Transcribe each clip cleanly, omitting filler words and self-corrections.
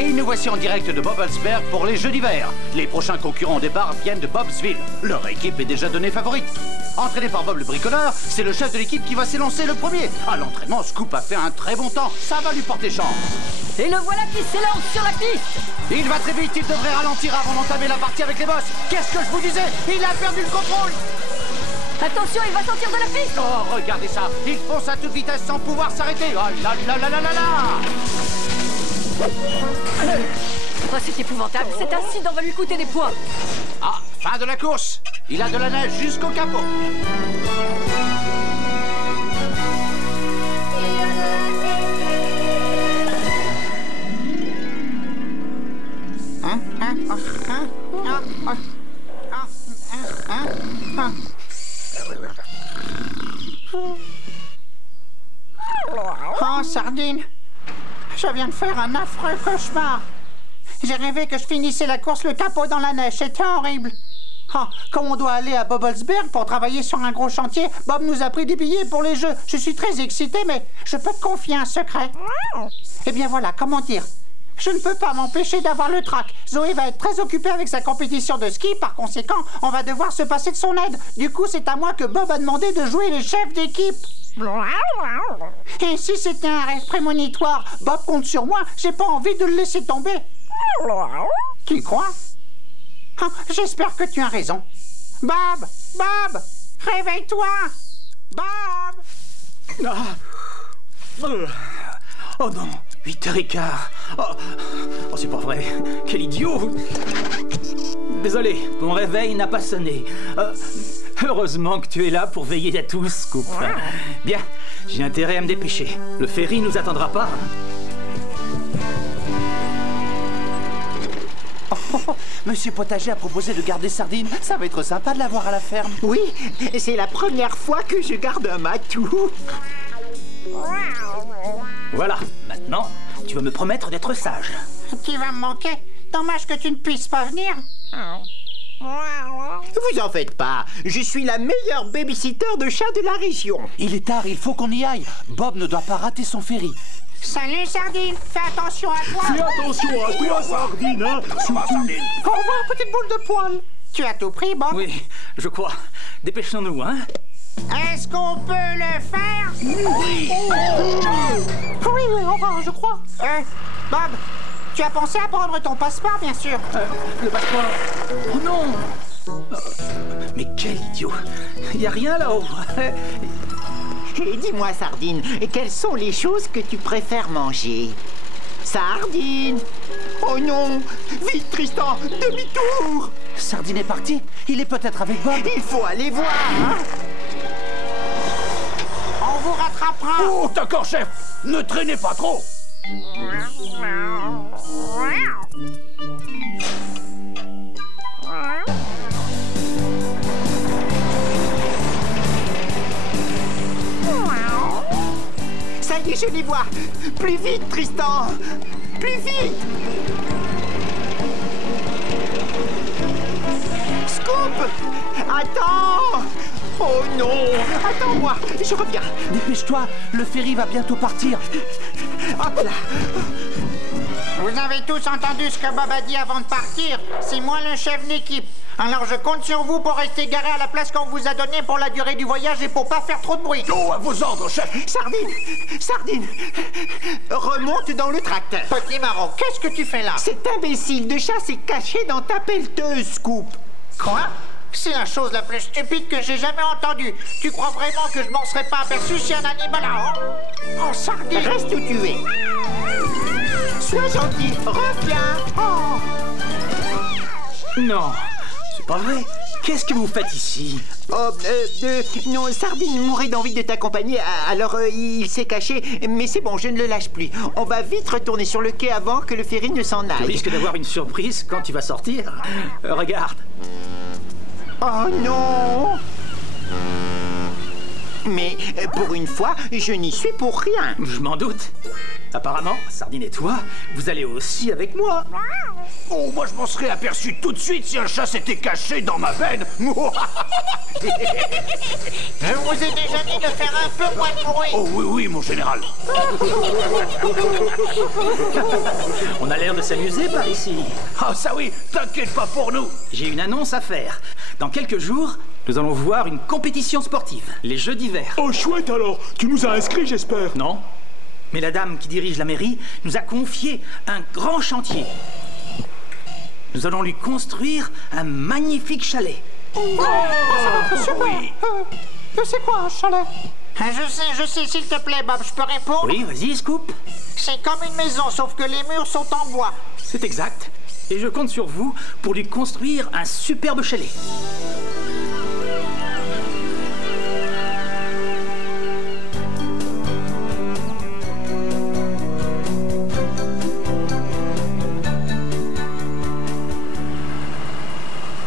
Et nous voici en direct de Bobblesberg pour les Jeux d'hiver. Les prochains concurrents au départ viennent de Bobsville. Leur équipe est déjà donnée favorite. Entraîné par Bob le bricoleur, c'est le chef de l'équipe qui va s'élancer le premier. À l'entraînement, Scoop a fait un très bon temps. Ça va lui porter chance. Et le voilà qui s'élance sur la piste. Il va très vite, il devrait ralentir avant d'entamer la partie avec les boss. Qu'est-ce que je vous disais? Il a perdu le contrôle. Attention, il va sortir de la piste. Oh, regardez ça. Il fonce à toute vitesse sans pouvoir s'arrêter. Oh là là là là là là. Oh, c'est épouvantable. Cet incident va lui coûter des points. Ah, fin de la course. Il a de la neige jusqu'au capot. Oh, Sardine, je viens de faire un affreux cauchemar. J'ai rêvé que je finissais la course le capot dans la neige, c'était horrible. Oh, comme on doit aller à Bobblesberg pour travailler sur un gros chantier, Bob nous a pris des billets pour les jeux. Je suis très excité, mais je peux te confier un secret. Eh bien voilà, comment dire? Je ne peux pas m'empêcher d'avoir le trac. Zoé va être très occupée avec sa compétition de ski, par conséquent, on va devoir se passer de son aide. Du coup, c'est à moi que Bob a demandé de jouer les chefs d'équipe. Et si c'était un rêve prémonitoire, Bob compte sur moi, j'ai pas envie de le laisser tomber. Tu crois? Oh, j'espère que tu as raison. Bob! Bob! Réveille-toi! Bob! Oh non, 8h15. Oh, c'est pas vrai. Quel idiot. Désolé, mon réveil n'a pas sonné. Heureusement que tu es là pour veiller à tous, Scoop. Bien, j'ai intérêt à me dépêcher. Le ferry nous attendra pas. Monsieur Potager a proposé de garder Sardine. Ça va être sympa de l'avoir à la ferme. Oui, c'est la première fois que je garde un matou. Voilà, maintenant, tu vas me promettre d'être sage. Tu vas me manquer. Dommage que tu ne puisses pas venir. Vous en faites pas. Je suis la meilleure babysitter de chats de la région. Il est tard, il faut qu'on y aille. Bob ne doit pas rater son ferry. Salut, Sardine. Fais attention à toi. Fais attention à toi, Sardine, hein. Surtout... Au revoir, petite boule de poil. Tu as tout pris, Bob? Oui, je crois. Dépêchons-nous, hein. Est-ce qu'on peut le faire? Oui. Oui, enfin, je crois. Bob, tu as pensé à prendre ton passeport, bien sûr. Le passeport. Oh non. Mais quel idiot. Il n'y a rien là-haut. Et dis-moi, Sardine, quelles sont les choses que tu préfères manger? Sardine! Oh non! Vite, Tristan! Demi-tour! Sardine est parti. Il est peut-être avec Bob. Il faut aller voir, hein? On vous rattrapera! Oh, d'accord, chef. Ne traînez pas trop. Ça y est, je les vois! Plus vite, Tristan! Plus vite! Scoop! Attends! Oh non! Attends-moi! Je reviens! Dépêche-toi, le ferry va bientôt partir. Hop là! Vous avez tous entendu ce que Bob a dit avant de partir? C'est moi le chef d'équipe. Alors je compte sur vous pour rester garé à la place qu'on vous a donnée pour la durée du voyage et pour pas faire trop de bruit. Oh, à vos ordres, chef. Sardine! Sardine! Remonte dans le tracteur. Petit marron, qu'est-ce que tu fais là? Cet imbécile de chat s'est caché dans ta pelleteuse, Scoop. Quoi? C'est la chose la plus stupide que j'ai jamais entendue. Tu crois vraiment que je m'en serais pas aperçu si un animal a... Oh, Sardine! Reste où tu es. Sois gentil, reviens. Oh. Non, c'est pas vrai. Qu'est-ce que vous faites ici? Oh, non, Sardine mourait d'envie de t'accompagner, alors il s'est caché, mais c'est bon, je ne le lâche plus. On va vite retourner sur le quai avant que le ferry ne s'en Tu aille. risques d'avoir une surprise quand tu vas sortir. Regarde. Oh non! Mais pour une fois, je n'y suis pour rien. Je m'en doute. Apparemment, Sardine et toi, vous allez aussi avec moi. Oh, moi je m'en serais aperçu tout de suite si un chat s'était caché dans ma veine. Je vous ai déjà dit de faire un peu moins de bruit. Oh oui, oui, mon général. On a l'air de s'amuser par ici. Ah ça oui, t'inquiète pas pour nous. J'ai une annonce à faire. Dans quelques jours, nous allons voir une compétition sportive, les Jeux d'hiver. Oh chouette alors, tu nous as inscrits j'espère. Non, mais la dame qui dirige la mairie nous a confié un grand chantier. Nous allons lui construire un magnifique chalet. Oui. C'est quoi un chalet? Je sais, s'il te plaît, Bob, je peux répondre? Oui, vas-y, Scoop. C'est comme une maison, sauf que les murs sont en bois. C'est exact. Et je compte sur vous pour lui construire un superbe chalet.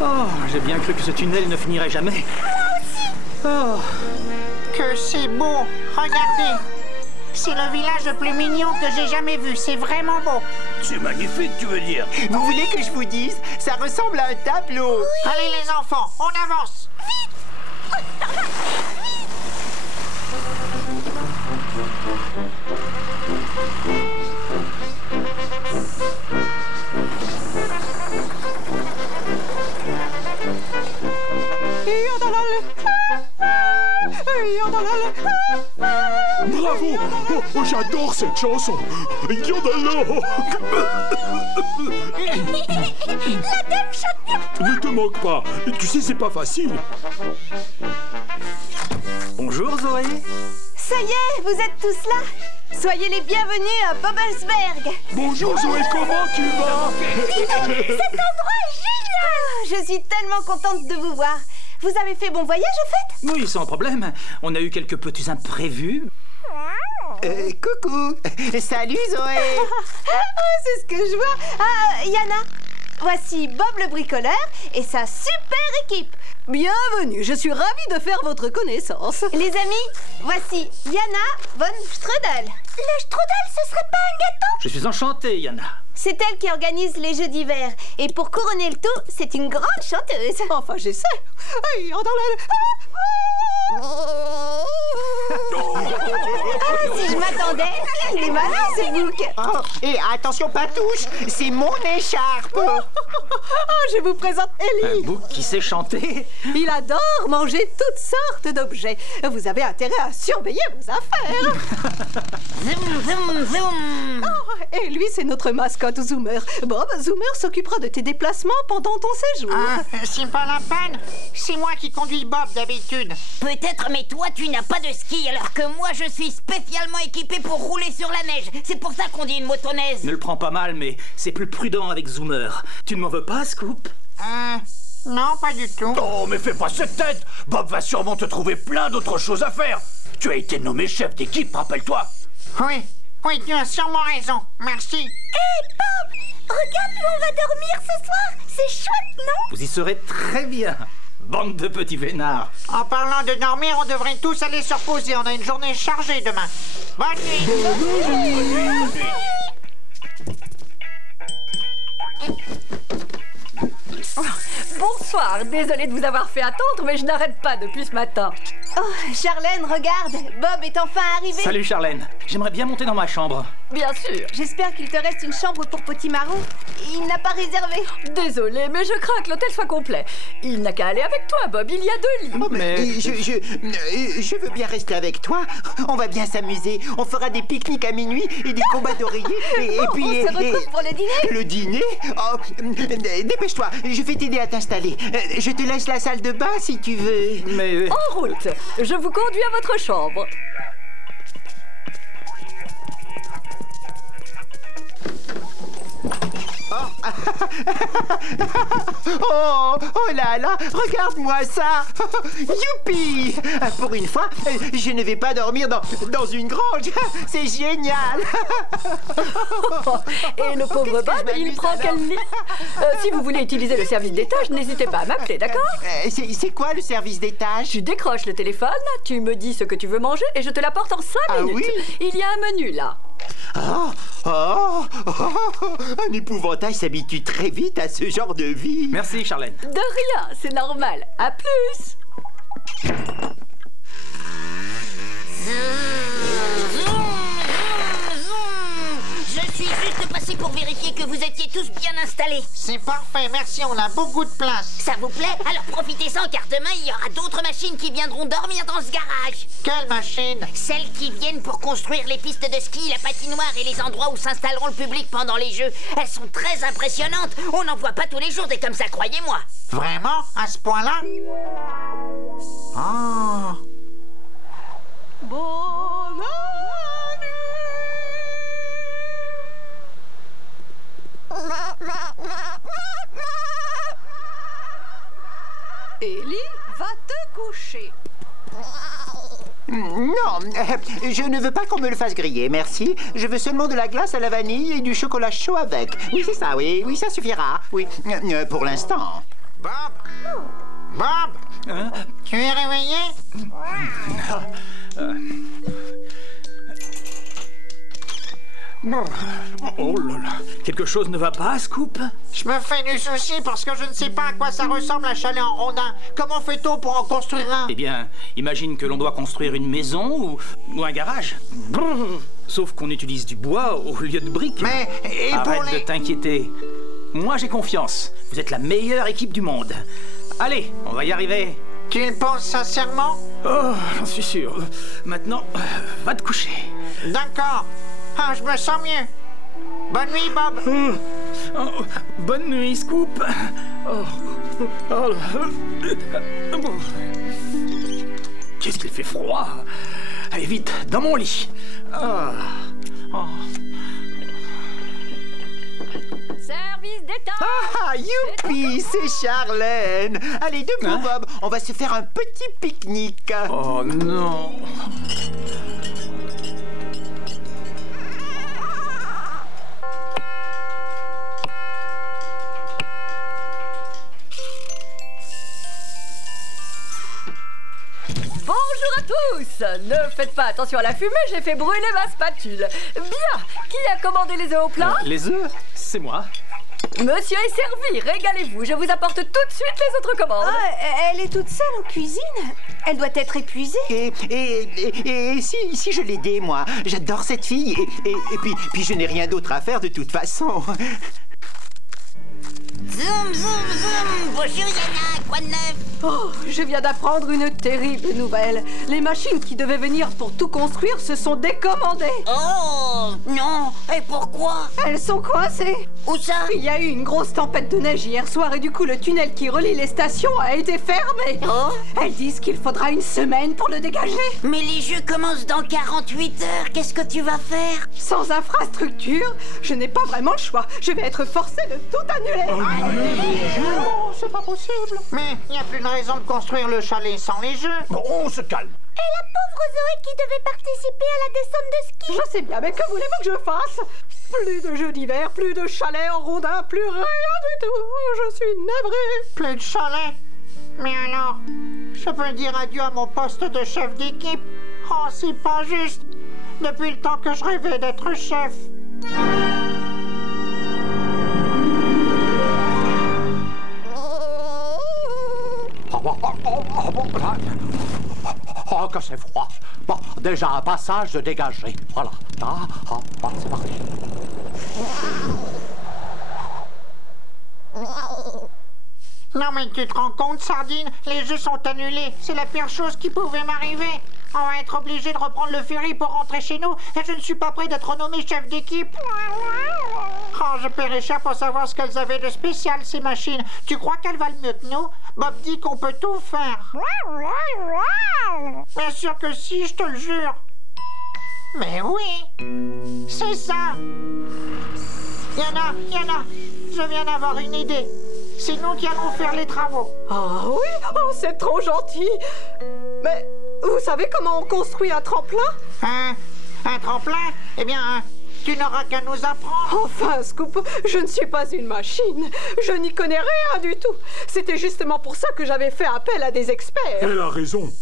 Oh, j'ai bien cru que ce tunnel ne finirait jamais. Moi aussi. Oh. Que c'est beau. Regardez. C'est le village le plus mignon que j'ai jamais vu. C'est vraiment beau. C'est magnifique, tu veux dire? Vous voulez que je vous dise? Ça ressemble à un tableau. Allez les enfants, on avance. Bravo. Oh, j'adore cette chanson. Yodalo. Ne te moque pas. Tu sais, c'est pas facile. Bonjour, Zoé. Ça y est, vous êtes tous là. Soyez les bienvenus à Bobblesberg. Bonjour Zoé, comment tu vas? Cet endroit est génial. Je suis tellement contente de vous voir. Vous avez fait bon voyage, au fait? Oui, sans problème. On a eu quelques petits imprévus. Coucou. Salut Zoé. C'est ce que je vois. Ah, Yana, voici Bob le bricoleur et sa super équipe. Bienvenue, je suis ravie de faire votre connaissance. Les amis, voici Yana von Strudel. Le strudel, ce serait pas un gâteau? Je suis enchanté, Yana. C'est elle qui organise les Jeux d'hiver. Et pour couronner le tout, c'est une grande chanteuse. Enfin, j'essaie. Si je m'attendais, il est malin ce bouc. Oh, et attention, Patouche, c'est mon écharpe. Je vous présente Un Ellie. bouc qui sait chanter. Il adore manger toutes sortes d'objets. Vous avez intérêt à surveiller vos affaires. Zoom, zoom, zoom. Et lui, c'est notre mascotte Zoomer. Bob, Zoomer s'occupera de tes déplacements pendant ton séjour. C'est pas la peine. C'est moi qui conduis Bob d'habitude. Peut-être, mais toi, tu n'as pas de ski, alors que moi, je suis spécialement équipé pour rouler sur la neige. C'est pour ça qu'on dit une motoneige. Ne le prends pas mal, mais c'est plus prudent avec Zoomer. Tu ne m'en veux pas, Scoop? Non, pas du tout. Oh, mais fais pas cette tête. Bob va sûrement te trouver plein d'autres choses à faire. Tu as été nommé chef d'équipe, rappelle-toi. Oui, tu as sûrement raison. Merci. Hé, Bob, regarde où on va dormir ce soir. C'est chouette, non? Vous y serez très bien. Bande de petits vénards. En parlant de dormir, on devrait tous aller se reposer. On a une journée chargée demain. Bonne nuit. Bonsoir, désolée de vous avoir fait attendre, mais je n'arrête pas depuis ce matin. Oh, Charlène, regarde, Bob est enfin arrivé. Salut, Charlène. J'aimerais bien monter dans ma chambre. Bien sûr. J'espère qu'il te reste une chambre pour Potimarron. Il n'a pas réservé. Désolée, mais je crains que l'hôtel soit complet. Il n'a qu'à aller avec toi, Bob. Il y a 2 lits. Mais... Je veux bien rester avec toi. On va bien s'amuser. On fera des pique-niques à minuit et des combats d'oreillers. Et puis... On se retrouve pour le dîner. Le dîner? Oh, dépêche-toi, je vais t'aider à t'installer. Je te laisse la salle de bain si tu veux. Mais... En route. Je vous conduis à votre chambre. Oh, oh là là, regarde-moi ça. Youpi! Pour une fois, je ne vais pas dormir dans une grange. C'est génial. Et le pauvre Bob, il prend quel lit? Si vous voulez utiliser le service d'étage, n'hésitez pas à m'appeler, d'accord? C'est quoi le service d'étage? Tu décroches le téléphone, tu me dis ce que tu veux manger et je te l'apporte en 5 minutes. Oui? Il y a un menu là. Un épouvantail s'habitue très vite à ce genre de vie. Merci, Charlène. De rien, c'est normal. À plus. Je suis juste passé pour vérifier que vous étiez tous bien installés. C'est parfait, merci, on a beaucoup de place. Ça vous plaît? Alors profitez-en car demain il y aura d'autres machines qui viendront dormir dans ce garage. Quelle machine? Celles qui viennent pour construire les pistes de ski, la patinoire et les endroits où s'installeront le public pendant les jeux. Elles sont très impressionnantes. On n'en voit pas tous les jours des comme ça, croyez-moi. Vraiment? À ce point-là? Ah. Bonne nuit. Ellie, va te coucher. Non, je ne veux pas qu'on me le fasse griller, merci. Je veux seulement de la glace à la vanille et du chocolat chaud avec. Oui, c'est ça, oui, ça suffira. Oui, pour l'instant. Bob? Bob? Hein? Tu es réveillé? Oh là là, quelque chose ne va pas, Scoop? Je me fais du souci parce que je ne sais pas à quoi ça ressemble un chalet en rondin. Comment fait-on pour en construire un? Eh bien, imagine que l'on doit construire une maison ou un garage. Brrr. Sauf qu'on utilise du bois au lieu de briques. Mais, et pour Arrête les... de t'inquiéter. Moi, j'ai confiance. Vous êtes la meilleure équipe du monde. Allez, on va y arriver. Tu le penses sincèrement? Oh, j'en suis sûr. Maintenant, va te coucher. D'accord. Ah, je me sens mieux. Bonne nuit, Bob. Oh, bonne nuit, Scoop. Qu'est-ce qu'il fait froid. Allez, vite, dans mon lit. Service d'étage. Ah, youpi, c'est Charlène. Allez, debout, Bob, on va se faire un petit pique-nique. Oh non. Bonjour à tous. Ne faites pas attention à la fumée, j'ai fait brûler ma spatule. Bien. Qui a commandé les œufs au plat? Les œufs, c'est moi. Monsieur est servi, régalez-vous. Je vous apporte tout de suite les autres commandes. Ah, elle est toute seule en cuisine. Elle doit être épuisée. Et si je l'aidais, moi? J'adore cette fille. Et puis je n'ai rien d'autre à faire de toute façon. Zoom, zoom, zoom. Bonjour Yana, quoi de neuf? Oh, je viens d'apprendre une terrible nouvelle. Les machines qui devaient venir pour tout construire se sont décommandées. Oh, non. Et pourquoi? Elles sont coincées. Où ça? Il y a eu une grosse tempête de neige hier soir et du coup le tunnel qui relie les stations a été fermé. Oh. Elles disent qu'il faudra une semaine pour le dégager. Mais les jeux commencent dans 48 heures. Qu'est-ce que tu vas faire? Sans infrastructure, je n'ai pas vraiment le choix. Je vais être forcée de tout annuler. Oh, c'est pas possible. Mais il n'y a plus de raison de construire le chalet sans les jeux. Bon, on se calme. Et la pauvre Zoé qui devait participer à la descente de ski. Je sais bien, mais que voulez-vous que je fasse? Plus de jeux d'hiver, plus de chalets en rondin, plus rien du tout. Je suis navrée. Plus de chalet. Mais alors, je peux dire adieu à mon poste de chef d'équipe? Oh, c'est pas juste. Depuis le temps que je rêvais d'être chef. Oh, que c'est froid. Bon, déjà un passage de dégagé. Voilà. C'est parti. Non mais tu te rends compte, Sardine? Les jeux sont annulés. C'est la pire chose qui pouvait m'arriver. On va être obligé de reprendre le ferry pour rentrer chez nous. Et je ne suis pas prêt d'être nommé chef d'équipe. Oh, je paierais cher pour savoir ce qu'elles avaient de spécial, ces machines. Tu crois qu'elles valent mieux que nous? Bob dit qu'on peut tout faire. Bien sûr que si, je te le jure. Mais oui, c'est ça. Yana, je viens d'avoir une idée. C'est nous qui allons faire les travaux. Ah oui, oh, c'est trop gentil. Mais vous savez comment on construit un tremplin? Un tremplin? Eh bien, tu n'auras qu'à nous apprendre. Enfin, Scoop, je ne suis pas une machine. Je n'y connais rien du tout. C'était justement pour ça que j'avais fait appel à des experts. Elle a raison.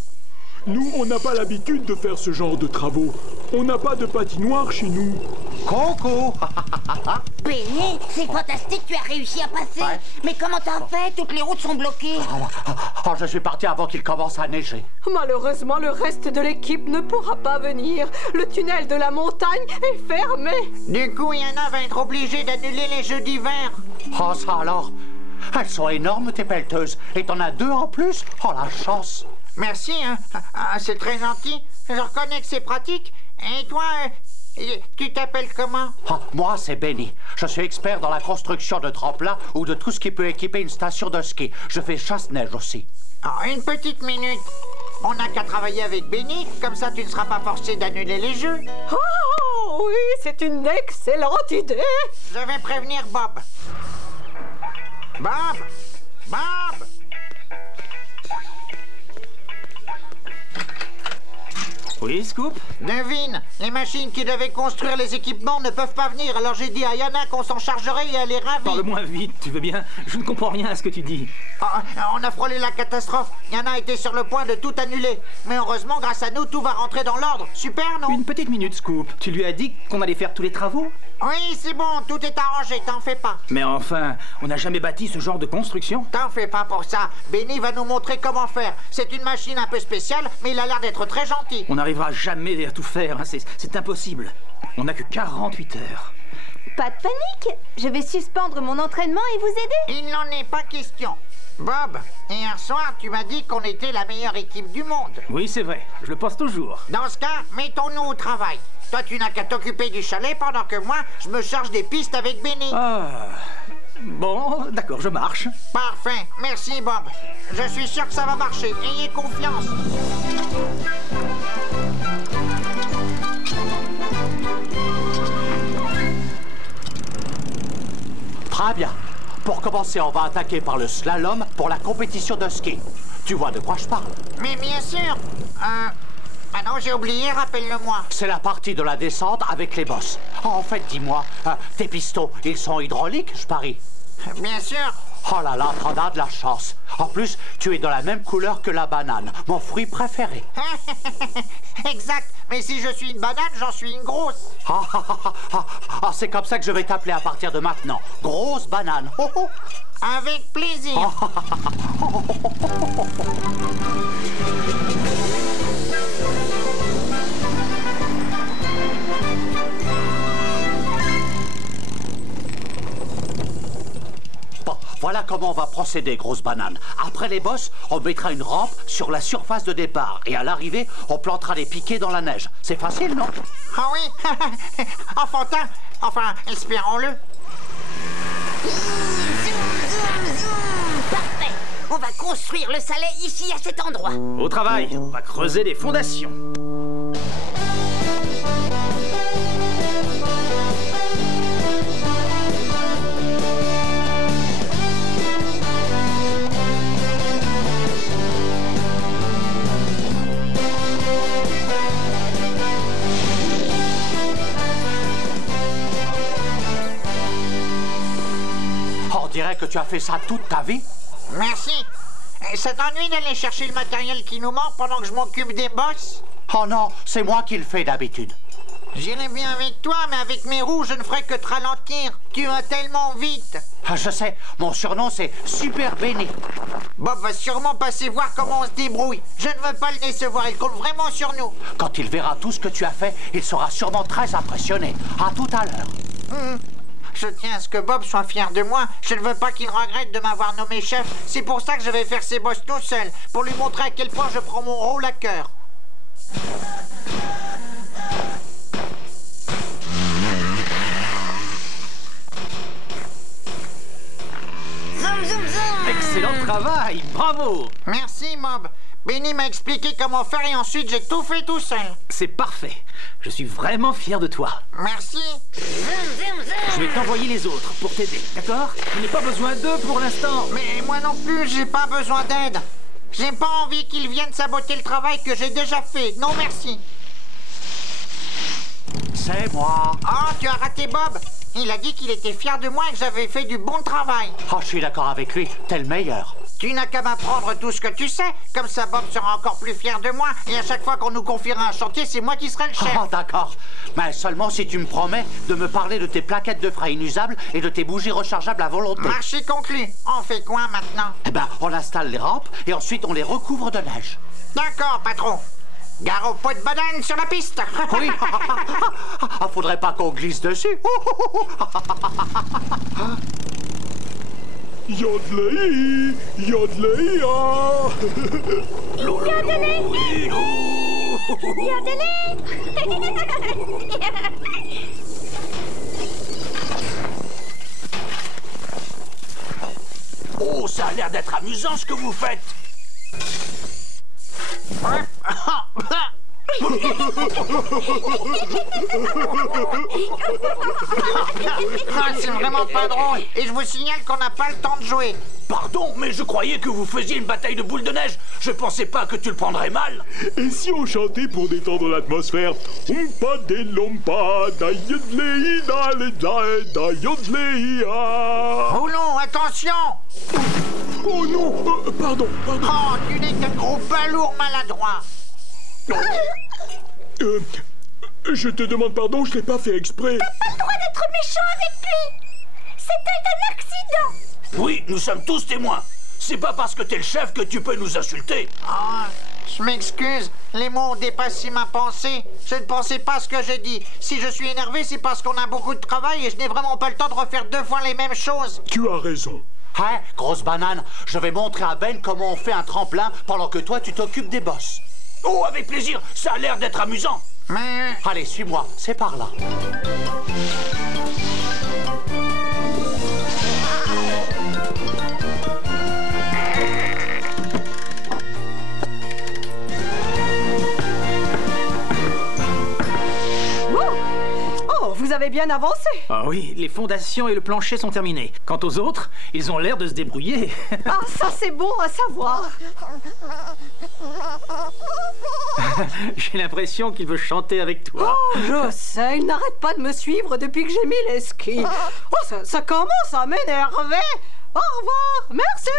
Nous, on n'a pas l'habitude de faire ce genre de travaux. On n'a pas de patinoire chez nous. Coco. Benny, c'est fantastique, tu as réussi à passer. Ouais. Mais comment t'as fait? Toutes les routes sont bloquées. Oh, je suis parti avant qu'il commence à neiger. Malheureusement, le reste de l'équipe ne pourra pas venir. Le tunnel de la montagne est fermé. Du coup, Yana va être obligée d'annuler les jeux d'hiver. Oh, ça alors. Elles sont énormes, tes pelleteuses. Et t'en as 2 en plus. Oh, la chance. Merci, hein. C'est très gentil. Je reconnais que c'est pratique. Et toi, tu t'appelles comment? Oh, moi, c'est Benny. Je suis expert dans la construction de tremplins ou de tout ce qui peut équiper une station de ski. Je fais chasse-neige aussi. Oh, une petite minute. On n'a qu'à travailler avec Benny. Comme ça, tu ne seras pas forcé d'annuler les jeux. Oh oui, c'est une excellente idée. Je vais prévenir Bob. Bob! Bob! Oui, Scoop? Devine, les machines qui devaient construire les équipements ne peuvent pas venir, alors j'ai dit à Yana qu'on s'en chargerait et elle est ravie. Parle-moi vite, tu veux bien? Je ne comprends rien à ce que tu dis. On a frôlé la catastrophe. Yana était sur le point de tout annuler. Mais heureusement, grâce à nous, tout va rentrer dans l'ordre. Super, non? Une petite minute, Scoop. Tu lui as dit qu'on allait faire tous les travaux? Oui, c'est bon, tout est arrangé, t'en fais pas. Mais enfin, on n'a jamais bâti ce genre de construction. T'en fais pas pour ça. Benny va nous montrer comment faire. C'est une machine un peu spéciale, mais il a l'air d'être très gentil. On n'arrivera jamais à tout faire, hein. C'est impossible. On n'a que 48 heures. Pas de panique. Je vais suspendre mon entraînement et vous aider. Il n'en est pas question. Bob, hier soir, tu m'as dit qu'on était la meilleure équipe du monde. Oui, c'est vrai. Je le pense toujours. Dans ce cas, mettons-nous au travail. Toi, tu n'as qu'à t'occuper du chalet pendant que moi, je me charge des pistes avec Benny. Ah... Bon, d'accord, je marche. Parfait. Merci, Bob. Je suis sûr que ça va marcher. Ayez confiance. Très bien. Pour commencer, on va attaquer par le slalom pour la compétition de ski. Tu vois de quoi je parle? Mais bien sûr. Ah non, j'ai oublié, rappelle-le-moi. C'est la partie de la descente avec les bosses. En fait, dis-moi, tes pistons, ils sont hydrauliques, je parie? Bien sûr. Oh là là, t'en as de la chance. En plus, tu es de la même couleur que la banane, mon fruit préféré. Exact. Mais si je suis une banane, j'en suis une grosse. C'est comme ça que je vais t'appeler à partir de maintenant. Grosse banane. Oh, oh. Avec plaisir. Bon, voilà comment on va procéder, grosse banane. Après les bosses, on mettra une rampe sur la surface de départ. Et à l'arrivée, on plantera des piquets dans la neige. C'est facile, non? Ah oui. Enfantin. Enfin, espérons-le. Parfait. On va construire le chalet ici, à cet endroit. Au travail, on va creuser des fondations. On dirait que tu as fait ça toute ta vie. Merci. Ça t'ennuie d'aller chercher le matériel qui nous manque pendant que je m'occupe des bosses? Oh non, c'est moi qui le fais d'habitude. J'irai bien avec toi, mais avec mes roues, je ne ferai que te ralentir. Tu vas tellement vite. Je sais, mon surnom c'est Super Benny. Bob va sûrement passer voir comment on se débrouille. Je ne veux pas le décevoir, il compte vraiment sur nous. Quand il verra tout ce que tu as fait, il sera sûrement très impressionné. À tout à l'heure. Je tiens à ce que Bob soit fier de moi. Je ne veux pas qu'il regrette de m'avoir nommé chef. C'est pour ça que je vais faire ses bosses tout seul, pour lui montrer à quel point je prends mon rôle à cœur. Zoom, zoom, zoom. Excellent travail, bravo. Merci, Bob. Benny m'a expliqué comment faire et ensuite j'ai tout fait tout seul. C'est parfait. Je suis vraiment fier de toi. Merci. Je vais t'envoyer les autres pour t'aider, d'accord? Je n'ai pas besoin d'eux pour l'instant. Mais moi non plus, j'ai pas besoin d'aide. J'ai pas envie qu'ils viennent saboter le travail que j'ai déjà fait. Non, merci. C'est moi. Oh, tu as raté Bob. Il a dit qu'il était fier de moi et que j'avais fait du bon travail. Oh, je suis d'accord avec lui. T'es le meilleur. Tu n'as qu'à m'apprendre tout ce que tu sais. Comme ça, Bob sera encore plus fier de moi. Et à chaque fois qu'on nous confiera un chantier, c'est moi qui serai le chef. Oh, d'accord. Mais seulement si tu me promets de me parler de tes plaquettes de frein inusables et de tes bougies rechargeables à volonté. Marché conclu. On fait quoi maintenant? Eh ben, on installe les rampes et ensuite on les recouvre de neige. D'accord, patron. Gare au pot de banane sur la piste. Oui. Faudrait pas qu'on glisse dessus. Yodelei, yodelei, ah. Oh, ça a l'air d'être amusant ce que vous faites. C'est vraiment pas drôle. Et je vous signale qu'on n'a pas le temps de jouer. Pardon, mais je croyais que vous faisiez une bataille de boules de neige. Je pensais pas que tu le prendrais mal. Et si on chantait pour détendre l'atmosphère? Oompa de lompa, da yodelei, da le da yodelei, ah. Oh non, attention. Oh non, pardon. Oh, tu n'es qu'un gros balourd maladroit. Je te demande pardon, je l'ai pas fait exprès. T'as pas le droit d'être méchant avec lui. C'était un accident. Oui, nous sommes tous témoins. C'est pas parce que t'es le chef que tu peux nous insulter. Oh, je m'excuse, les mots ont dépassé ma pensée. Je ne pensais pas ce que j'ai dit. Si je suis énervé, c'est parce qu'on a beaucoup de travail et je n'ai vraiment pas le temps de refaire 2 fois les mêmes choses. Tu as raison. Hein, grosse banane, je vais montrer à Ben comment on fait un tremplin pendant que toi tu t'occupes des bosses. Oh, avec plaisir, ça a l'air d'être amusant. Mais... Allez, suis-moi, c'est par là. Oh, vous avez bien avancé. Ah oui, les fondations et le plancher sont terminés. Quant aux autres, ils ont l'air de se débrouiller. Ah, ça c'est bon à savoir. J'ai l'impression qu'il veut chanter avec toi. Oh, je sais, il n'arrête pas de me suivre depuis que j'ai mis les skis. Oh, ça commence à m'énerver. Au revoir, merci.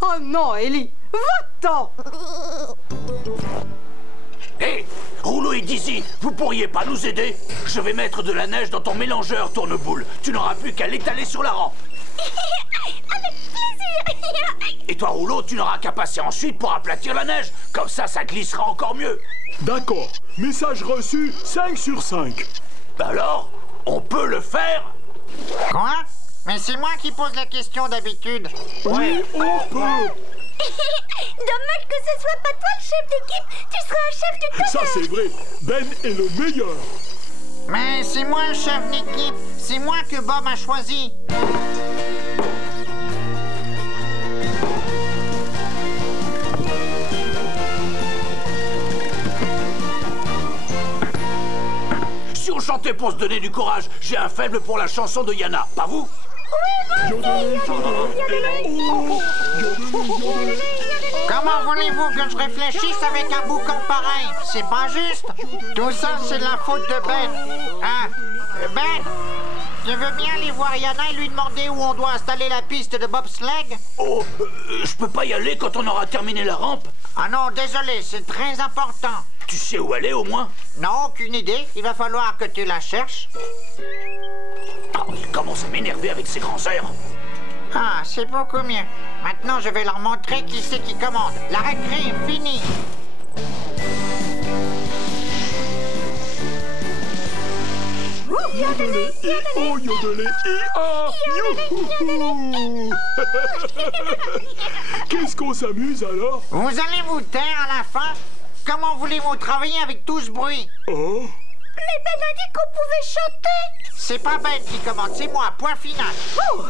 Oh non, Ellie, va-t'en. Hé, Rouleau et Dizzy, vous pourriez pas nous aider? Je vais mettre de la neige dans ton mélangeur tourneboule. Tu n'auras plus qu'à l'étaler sur la rampe. Avec plaisir. Et toi, Rouleau, tu n'auras qu'à passer ensuite pour aplatir la neige. Comme ça glissera encore mieux. D'accord. Message reçu, 5 sur 5. Alors, on peut le faire? Quoi? Mais c'est moi qui pose la question d'habitude. Oui, on peut. Dommage que ce soit pas toi le chef d'équipe. Tu seras un chef du tonnerre. Ça c'est vrai. Ben est le meilleur. Mais c'est moi le chef d'équipe. C'est moi que Bob a choisi. Si on chantait pour se donner du courage, j'ai un faible pour la chanson de Yana, pas vous? Comment voulez-vous que je réfléchisse avec un boucan pareil? C'est pas juste. Tout ça, c'est de la faute de Ben. Hein? Ben, tu veux bien aller voir Yana et lui demander où on doit installer la piste de bobsleigh? Oh, je peux pas y aller quand on aura terminé la rampe? Ah non, désolé, c'est très important. Tu sais où aller, au moins? Non, aucune idée. Il va falloir que tu la cherches. Ah, il commence à m'énerver avec ses grands airs. Ah, c'est beaucoup mieux. Maintenant, je vais leur montrer qui c'est qui commande. La récré est finie. Yodelé, oh, yodelé, ah, youhou. Qu'est-ce qu'on s'amuse alors? Vous allez vous taire à la fin? Comment voulez-vous travailler avec tout ce bruit? Oh. Mais Ben a dit qu'on pouvait chanter. C'est pas Ben qui commande, c'est moi, point final. Oh,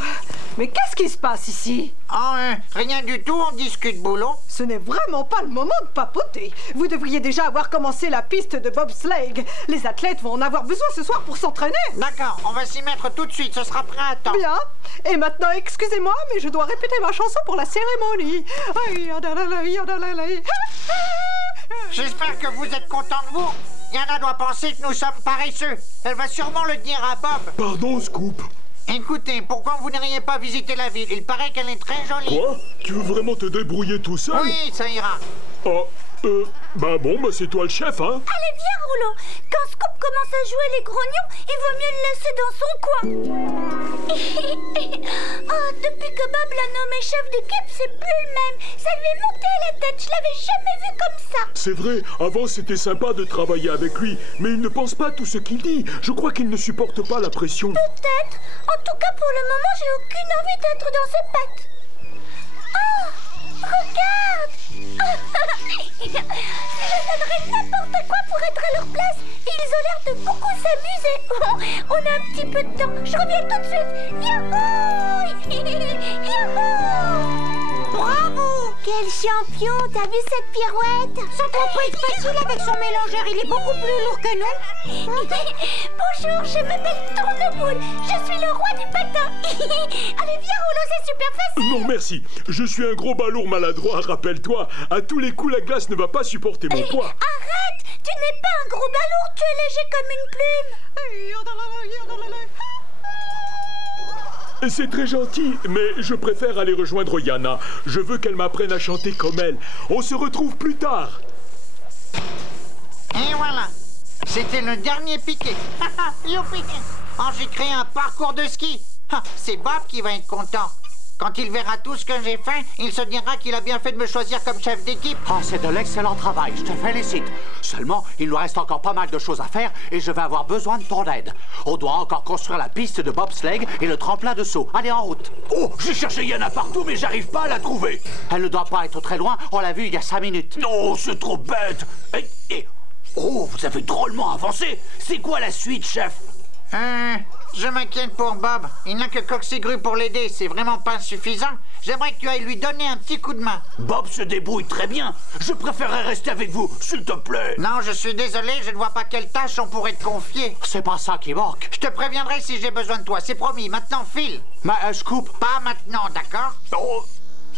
Mais qu'est-ce qui se passe ici? Oh, rien du tout, on discute boulot. Ce n'est vraiment pas le moment de papoter. Vous devriez déjà avoir commencé la piste de bobsleigh. Les athlètes vont en avoir besoin ce soir pour s'entraîner. D'accord, on va s'y mettre tout de suite, ce sera prêt à temps. Bien. Et maintenant, excusez-moi, mais je dois répéter ma chanson pour la cérémonie. J'espère que vous êtes content de vous. Yana doit penser que nous sommes paresseux. Elle va sûrement le dire à Bob. Pardon, Scoop. Écoutez, pourquoi vous n'iriez pas visiter la ville? Il paraît qu'elle est très jolie. Quoi? Tu veux vraiment te débrouiller tout seul? Oui, ça ira. Oh, bah c'est toi le chef, hein? Allez, viens, Rouleau. Quand Scoop commence à jouer les grognons, il vaut mieux le laisser dans son coin. Oh, depuis que Bob l'a nommé chef d'équipe, c'est plus le même. Ça lui est monté à la tête. Je l'avais jamais vu comme ça. C'est vrai, avant c'était sympa de travailler avec lui, mais il ne pense pas tout ce qu'il dit. Je crois qu'il ne supporte pas la pression. Peut-être. En tout cas, pour le moment, j'ai aucune envie d'être dans ses pattes. Oh, regarde. Si je donnerais n'importe quoi pour être à leur place, ils ont l'air de beaucoup s'amuser. On a un petit peu de temps. Je reviens tout de suite. Yahoo! Yahoo! Bravo! Quel champion! T'as vu cette pirouette? Ça doit pas être facile avec son mélangeur. Il est beaucoup plus lourd que nous. Bonjour, je m'appelle Tourneboule. Je suis le roi du patin. Allez, viens, Rouleau, c'est super facile. Non, merci. Je suis un gros balourd maladroit, rappelle-toi. À tous les coups, la glace ne va pas supporter mon poids. Arrête! Tu n'es pas un gros balourd, tu es léger comme une plume. C'est très gentil, mais je préfère aller rejoindre Yana. Je veux qu'elle m'apprenne à chanter comme elle. On se retrouve plus tard. Et voilà. C'était le dernier piqué. Youpi! Oh, j'ai créé un parcours de ski. C'est Bob qui va être content. Quand il verra tout ce que j'ai fait, il se dira qu'il a bien fait de me choisir comme chef d'équipe. Oh, c'est de l'excellent travail, je te félicite. Seulement, il nous reste encore pas mal de choses à faire et je vais avoir besoin de ton aide. On doit encore construire la piste de bobsleigh et le tremplin de saut. Allez, en route. Oh, j'ai cherché Yana partout, mais j'arrive pas à la trouver. Elle ne doit pas être très loin, on l'a vue il y a 5 minutes. Non, c'est trop bête. Oh, vous avez drôlement avancé. C'est quoi la suite, chef? Je m'inquiète pour Bob. Il n'a que Coxigru pour l'aider. C'est vraiment pas suffisant. J'aimerais que tu ailles lui donner un petit coup de main. Bob se débrouille très bien. Je préférerais rester avec vous, s'il te plaît. Non, je suis désolé, je ne vois pas quelle tâche on pourrait te confier. C'est pas ça qui manque. Je te préviendrai si j'ai besoin de toi, c'est promis. Maintenant, file. Mais Scoop... Pas maintenant, d'accord? Oh,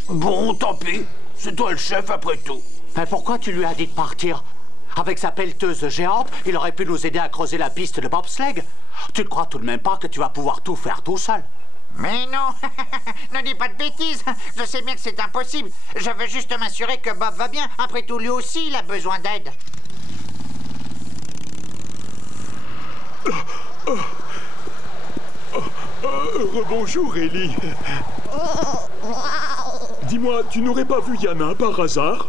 bon, tant pis. C'est toi le chef, après tout. Mais pourquoi tu lui as dit de partir? Avec sa pelleteuse géante, il aurait pu nous aider à creuser la piste de bobsleigh. Tu ne crois tout de même pas que tu vas pouvoir tout faire tout seul? Mais non. Ne dis pas de bêtises. Je sais bien que c'est impossible. Je veux juste m'assurer que Bob va bien. Après tout, lui aussi, il a besoin d'aide. Rebonjour, Ellie. Dis-moi, tu n'aurais pas vu Yana par hasard?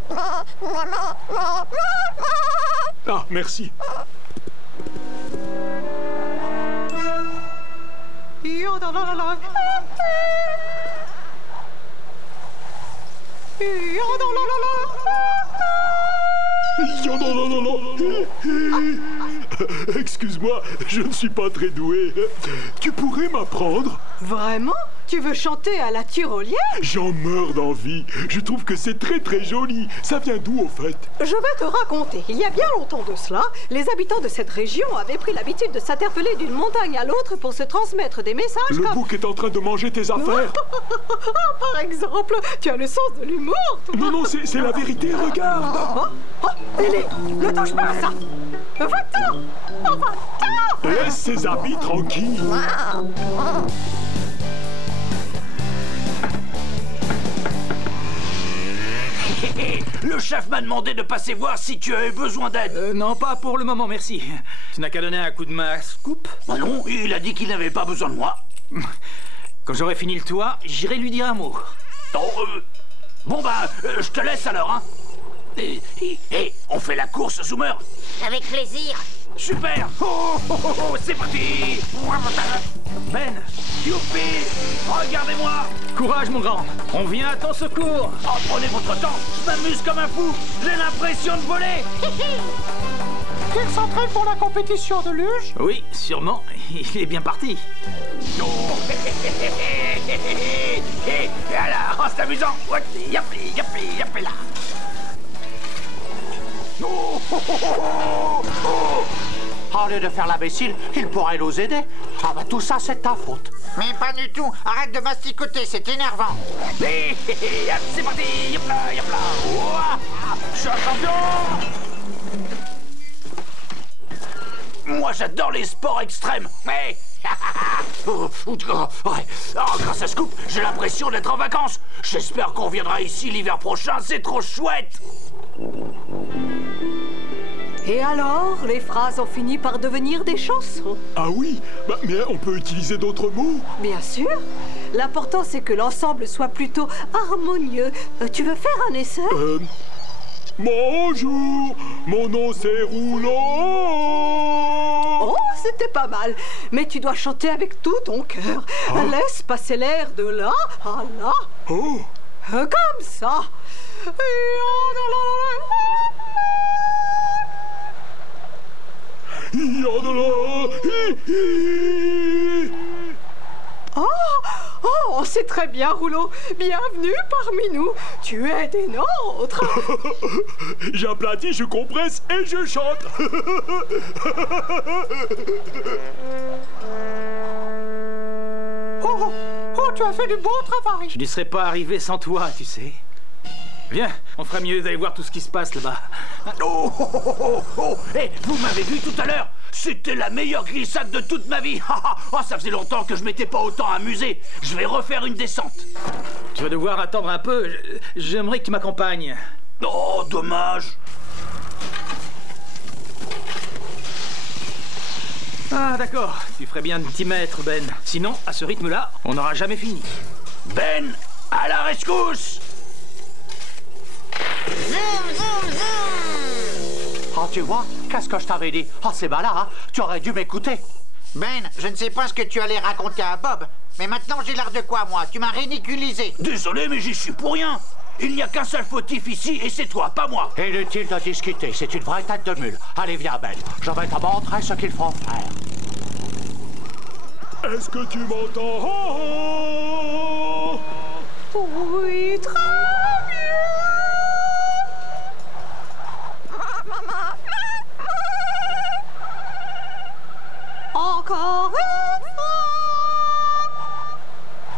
Ah, merci. Excuse-moi, je ne suis pas très doué. Tu pourrais m'apprendre? Vraiment? Tu veux chanter à la tyrolienne? J'en meurs d'envie. Je trouve que c'est très très joli. Ça vient d'où au fait? Je vais te raconter. Il y a bien longtemps de cela, les habitants de cette région avaient pris l'habitude de s'interpeller d'une montagne à l'autre pour se transmettre des messages Le comme... bouc est en train de manger tes affaires. Par exemple, tu as le sens de l'humour, toi. Non, c'est la vérité, regarde. Ellie, ne touche pas à ça. Va-t'en. Oh, va-t'en. Laisse ces habits tranquilles. Le chef m'a demandé de passer voir si tu avais besoin d'aide. Non, pas pour le moment, merci. Tu n'as qu'à donner un coup de main à Scoop. Ah non, il a dit qu'il n'avait pas besoin de moi. Quand j'aurai fini le toit, j'irai lui dire un mot. Oh, bon je te laisse alors, hein. On fait la course, Zoomer. Avec plaisir. Super. C'est parti. Ben, youpi, regardez-moi. Courage, mon grand. On vient à ton secours. Oh, prenez votre temps. Je m'amuse comme un fou. J'ai l'impression de voler. Il s'entraîne pour la compétition de luge? Oui, sûrement. Il est bien parti. Et alors, c'est amusant. Yapli, yapli, yapli là. Oh, oh, oh, oh, oh. Au lieu de faire l'imbécile, il pourrait nous aider. Ah bah tout ça, c'est ta faute. Mais pas du tout. Arrête de masticoter, c'est énervant. C'est parti. Yop là, yop là. Ouah, je suis un champion. Moi, j'adore les sports extrêmes. Mais... grâce à Scoop, j'ai l'impression d'être en vacances. J'espère qu'on reviendra ici l'hiver prochain, c'est trop chouette. Et alors, les phrases ont fini par devenir des chansons. Ah oui, bah, mais on peut utiliser d'autres mots. Bien sûr. L'important, c'est que l'ensemble soit plutôt harmonieux. Tu veux faire un essai? Bonjour, mon nom c'est Rouleau. Oh, c'était pas mal. Mais tu dois chanter avec tout ton cœur. Laisse passer l'air de là à là. Oh. Comme ça. Oh, c'est très bien, Rouleau. Bienvenue parmi nous. Tu es des nôtres. J'aplatis, je compresse et je chante. Oh, tu as fait du beau travail. Je n'y serais pas arrivé sans toi, tu sais. Viens, on fera mieux d'aller voir tout ce qui se passe là-bas. Oh, oh, oh, oh, oh. Hey, vous m'avez vu tout à l'heure. C'était la meilleure glissade de toute ma vie. Oh, ça faisait longtemps que je m'étais pas autant amusé. Je vais refaire une descente. Tu vas devoir attendre un peu. J'aimerais que tu m'accompagnes. Oh, dommage. Ah, d'accord. Tu ferais bien de t'y mettre, Ben. Sinon, à ce rythme-là, on n'aura jamais fini. Ben, à la rescousse. Oh, tu vois, qu'est-ce que je t'avais dit? Oh, c'est malin, hein? Tu aurais dû m'écouter. Ben, je ne sais pas ce que tu allais raconter à Bob, mais maintenant j'ai l'air de quoi, moi? Tu m'as ridiculisé. Désolé, mais j'y suis pour rien. Il n'y a qu'un seul fautif ici, et c'est toi, pas moi. Inutile de discuter, c'est une vraie tête de mule. Allez, viens, Ben. Je vais te montrer ce qu'il faut faire. Est-ce que tu m'entends? Oui, très bien. Encore une fois.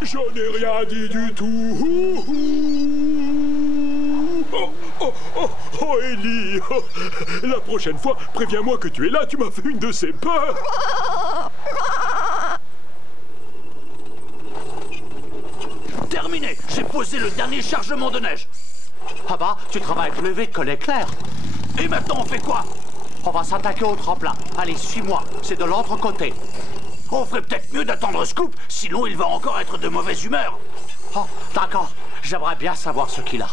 Je n'ai rien dit du tout. Oh, Ellie. La prochaine fois, préviens-moi que tu es là, tu m'as fait une de ces peurs. Terminé, j'ai posé le dernier chargement de neige. Ah bah, tu travailles plus vite que l'éclair. Et maintenant, on fait quoi? On va s'attaquer au tremplin. Allez, suis-moi, c'est de l'autre côté. On ferait peut-être mieux d'attendre Scoop, sinon il va encore être de mauvaise humeur. Oh, d'accord. J'aimerais bien savoir ce qu'il a.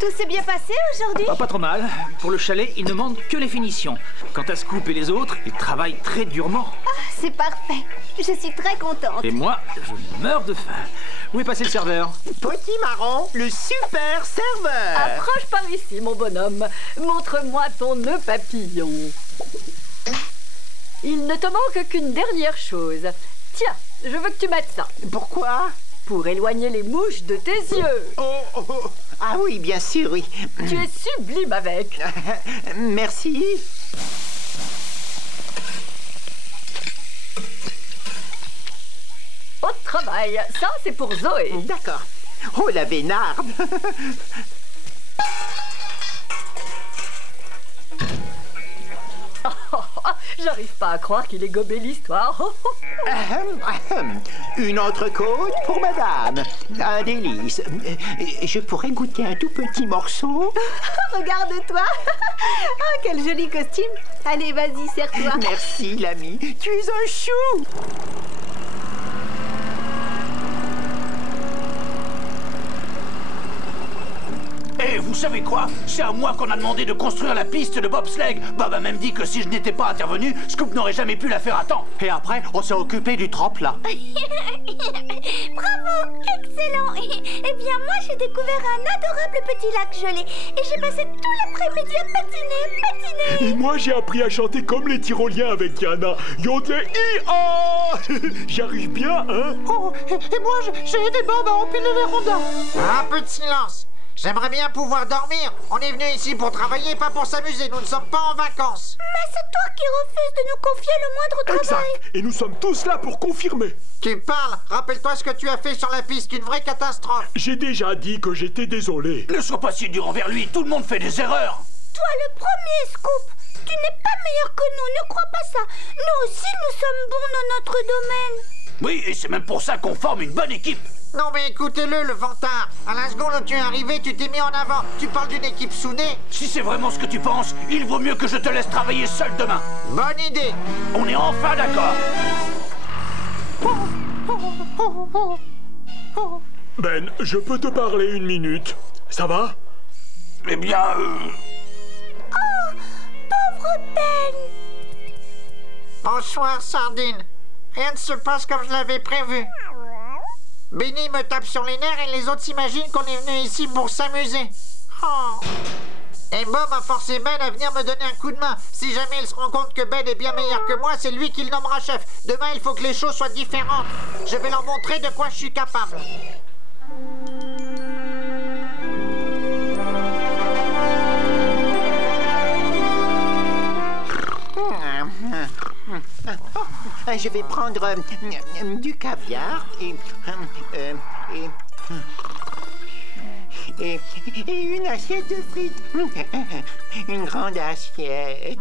Tout s'est bien passé aujourd'hui? Pas trop mal. Pour le chalet, il ne manque que les finitions. Quant à Scoop et les autres, ils travaillent très durement. Ah, c'est parfait. Je suis très contente. Et moi, je meurs de faim. Où est passé le serveur? Petit Marron, le super serveur. Approche par ici, mon bonhomme. Montre-moi ton nœud papillon. Il ne te manque qu'une dernière chose. Tiens, je veux que tu mettes ça. Pourquoi? Pour éloigner les mouches de tes yeux. Oh. Ah oui, bien sûr, oui. Tu es sublime avec. Merci. Au travail. Ça, c'est pour Zoé. D'accord. Oh, la vénarde. J'arrive pas à croire qu'il ait gobé l'histoire. Une autre côte pour madame. Un délice. Je pourrais goûter un tout petit morceau? Regarde-toi. Ah, quel joli costume. Allez, vas-y, serre-toi. Merci, l'ami. Tu es un chou. Et vous vous savez quoi? C'est à moi qu'on a demandé de construire la piste de bobsleigh. Bob a même dit que si je n'étais pas intervenu, Scoop n'aurait jamais pu la faire à temps. Et après, on s'est occupé du tremplin. Bravo, excellent. Eh bien, moi, j'ai découvert un adorable petit lac gelé et j'ai passé tout l'après-midi à patiner. Et moi, j'ai appris à chanter comme les tyroliens avec Yana. Yodelay I-A. J'y arrive bien, hein? Oh, et moi, j'ai aidé Bob à empiler les rondins. Un peu de silence. J'aimerais bien pouvoir dormir. On est venu ici pour travailler, pas pour s'amuser. Nous ne sommes pas en vacances. Mais c'est toi qui refuses de nous confier le moindre travail. Exact. Et nous sommes tous là pour confirmer. Tu parles. Rappelle-toi ce que tu as fait sur la piste. Une vraie catastrophe. J'ai déjà dit que j'étais désolé. Ne sois pas si dur envers lui. Tout le monde fait des erreurs. Toi, le premier, Scoop. Tu n'es pas meilleur que nous. Ne crois pas ça. Nous aussi, nous sommes bons dans notre domaine. Oui, et c'est même pour ça qu'on forme une bonne équipe. Non mais écoutez-le, le vantard. À la seconde où tu es arrivé, tu t'es mis en avant. Tu parles d'une équipe soudée. Si c'est vraiment ce que tu penses, il vaut mieux que je te laisse travailler seul demain. Bonne idée. On est enfin d'accord. Ben, je peux te parler une minute. Ça va? Eh bien, Oh, pauvre Ben. Bonsoir, Sardine. Rien ne se passe comme je l'avais prévu. Benny me tape sur les nerfs et les autres s'imaginent qu'on est venu ici pour s'amuser. Oh. Et Bob a forcé Ben à venir me donner un coup de main. Si jamais il se rend compte que Ben est bien meilleur que moi, c'est lui qui le nommera chef. Demain, il faut que les choses soient différentes. Je vais leur montrer de quoi je suis capable. Je vais prendre du caviar et une assiette de frites. Une grande assiette.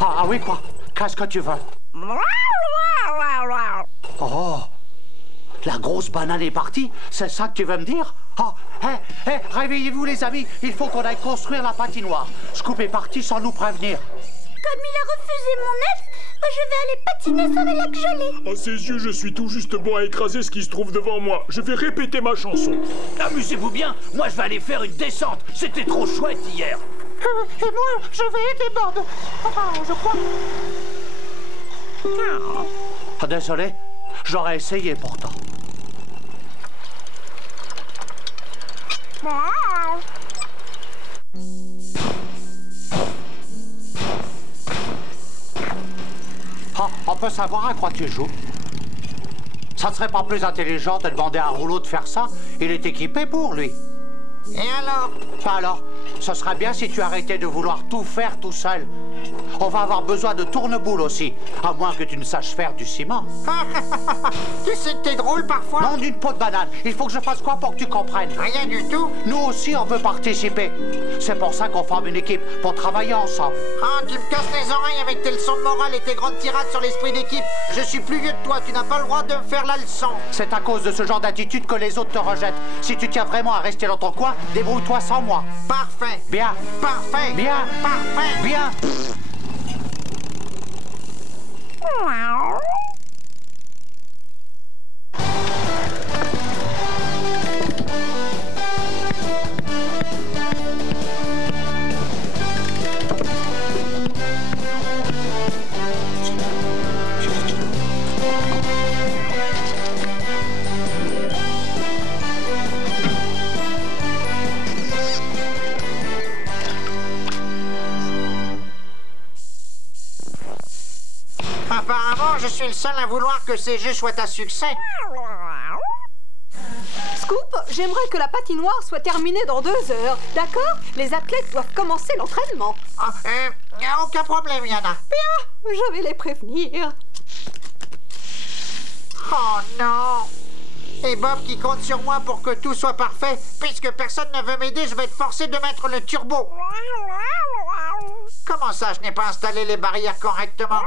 Ah oui, quoi? Qu'est-ce que tu veux? Oh, la grosse banane est partie? C'est ça que tu veux me dire? Oh, réveillez-vous les amis, il faut qu'on aille construire la patinoire. Scoop est parti sans nous prévenir. Comme il a refusé mon aide, je vais aller patiner sur le lac gelé. À ses yeux, je suis tout juste bon à écraser ce qui se trouve devant moi. Je vais répéter ma chanson. Amusez-vous bien, moi je vais aller faire une descente. C'était trop chouette hier. Et moi, je vais aider Bob. Enfin, je crois. Oh, désolé, j'aurais essayé pourtant. Oh, on peut savoir à quoi tu joues? Ça ne serait pas plus intelligent de demander à Rouleau de faire ça? Il est équipé pour, lui. Et alors, ce serait bien si tu arrêtais de vouloir tout faire tout seul. On va avoir besoin de tourneboule aussi, à moins que tu ne saches faire du ciment. Tu sais que t'es drôle parfois. Non, d'une peau de banane. Il faut que je fasse quoi pour que tu comprennes? Rien du tout. Nous aussi, on veut participer. C'est pour ça qu'on forme une équipe, pour travailler ensemble. Ah, tu me casses les oreilles avec tes leçons de morale et tes grandes tirades sur l'esprit d'équipe. Je suis plus vieux que toi, tu n'as pas le droit de me faire la leçon. C'est à cause de ce genre d'attitude que les autres te rejettent. Si tu tiens vraiment à rester dans ton coin, débrouille-toi sans moi. Parfait. Bien. Parfait. Bien. Parfait. Bien. Apparemment, je suis le seul à vouloir que ces jeux soient un succès. Scoop, j'aimerais que la patinoire soit terminée dans 2 heures. D'accord? Les athlètes doivent commencer l'entraînement. Aucun problème, Yana. Bien, je vais les prévenir. Oh non! Et Bob qui compte sur moi pour que tout soit parfait. Puisque personne ne veut m'aider, je vais être forcé de mettre le turbo. Comment ça, je n'ai pas installé les barrières correctement?